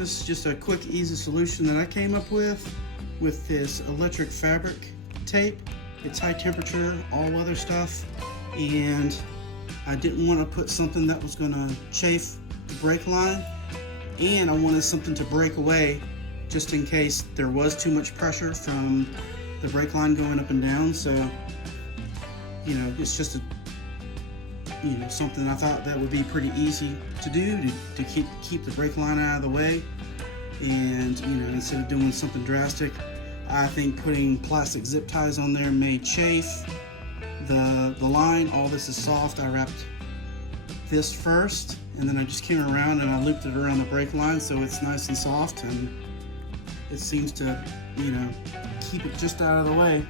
This is just a quick, easy solution that I came up with this electric fabric tape. It's high temperature, all weather stuff, and I didn't want to put something that was going to chafe the brake line, and I wanted something to break away just in case there was too much pressure from the brake line going up and down. So, you know, it's just something I thought that would be pretty easy to do to keep the brake line out of the way. And, you know, instead of doing something drastic, I think putting plastic zip ties on there may chafe the line. All this is soft. I wrapped this first, and then I just came around and I looped it around the brake line so it's nice and soft, and it seems to, you know, keep it just out of the way.